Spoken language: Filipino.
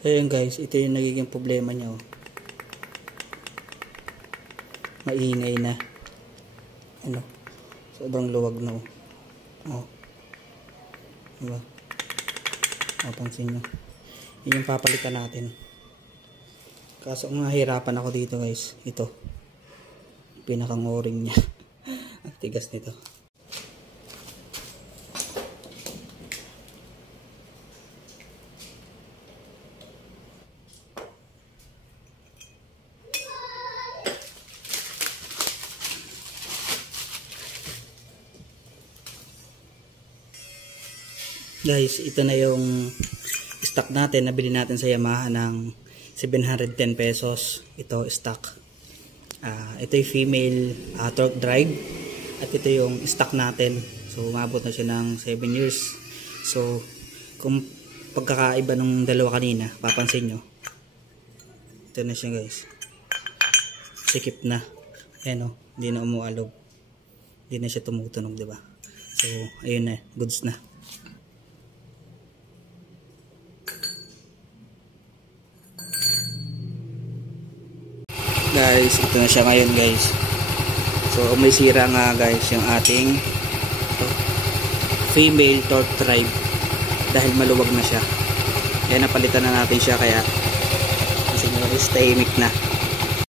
Ayan guys, ito yung nagiging problema niya. Oh. Maingay na. Ano? Sobrang luwag na. Oh. Diba? Pansin nyo. Yun yung papalitan natin. Kaso mahirapan ako dito guys. Ito. Pinakang o-ring niya. Ang tigas nito. Guys, ito na yung stock natin. Nabili natin sa Yamaha ng 710 pesos. Ito stock. Ito yung female torque drive. At ito yung stock natin. So umabot na siya ng 7 years. So kung pagkakaiba ng dalawa kanina, papansin nyo. Ito na siya guys. Sikip na. Ayan o. Hindi na umualog. Hindi na siya tumutunog, diba? So ayun na. Goods na. Guys, ito na siya ngayon guys. So may sira nga guys yung ating female torque drive dahil maluwag na siya. Kaya napalitan na natin siya, kaya kasi tahimik na.